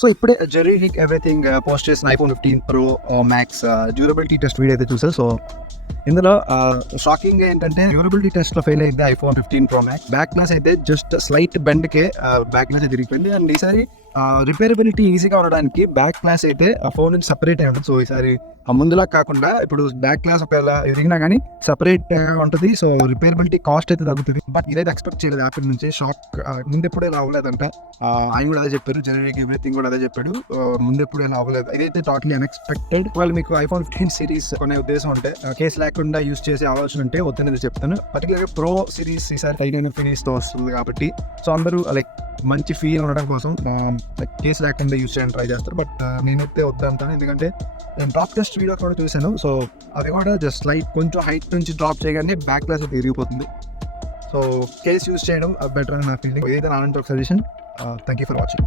So ఇప్పుడే Jerry rig everything post చేసిన iPhone 15 Pro max durability test video అయితే చూసారు. సో ఇందులో షాకింగ్ ఏంటంటే డ్యూరబిలిటీ టెస్ట్ లో ఫెయిల్ అయింది iPhone 15 Pro Max. Back glass అయితే జస్ట్ స్లైట్ బెండ్ కే బ్యాక్ గ్లాస్ తిరిగిపోయింది. అండ్ ఈసారి రిపేరబిలిటీ ఈజీగా ఉండడానికి బ్యాక్ గ్లాస్ అయితే ఆ ఫోన్ నుంచి సపరేట్ అయి ఉంటుంది. సో ఈసారి ముందులా కాకుండా ఇప్పుడు బ్యాక్ గ్లాస్ ఒకవేళ ఎదిగినా కానీ సపరేట్ ఉంటుంది. సో రిపేరబిలిటీ కాస్ట్ అయితే తగ్గుతుంది. బట్ ఇదైతే ఎక్స్పెక్ట్ చేయలేదు యాపిల్ నుంచి. షాక్ ముందెప్పుడు ఇలా అవ్వలేదంట. ఆయన కూడా అదే చెప్పారు, జనరిక్ ఎవ్రీథింగ్ కూడా అదే చెప్పాడు, ముందెప్పుడు ఇలా అవ్వలేదు. ఇదైతే టోటలీ అన్ఎక్స్పెక్టెడ్. వాళ్ళు మీకు iPhone 15 సిరీస్ కొనే ఉద్దేశం ఉంటే, కేసు లేకుండా యూస్ చేసే ఆలోచన ఉంటే వద్దనేది చెప్తాను. పర్టికులర్గా ప్రో సిరీస్ ఈసారి తగిన ఫినిష్ తో వస్తుంది కాబట్టి సో అందరూ లైక్ మంచి ఫీల్ ఉండడం కోసం కేసు లేకుండా యూస్ చేయడానికి ట్రై చేస్తారు. బట్ నేనైతే వద్దంటాను, ఎందుకంటే నేను డ్రాప్ టెస్ట్ వీడియో కూడా చూశాను. సో అది కూడా జస్ట్ లైట్ కొంచెం హైట్ నుంచి డ్రాప్ చేయగానే బ్యాక్ గ్లాస్ అయితే విరిగిపోతుంది. సో కేస్ యూస్ చేయడం బెటర్ అని నా ఫీలింగ్. ఏదైతే నా suggestion. Thank you for watching.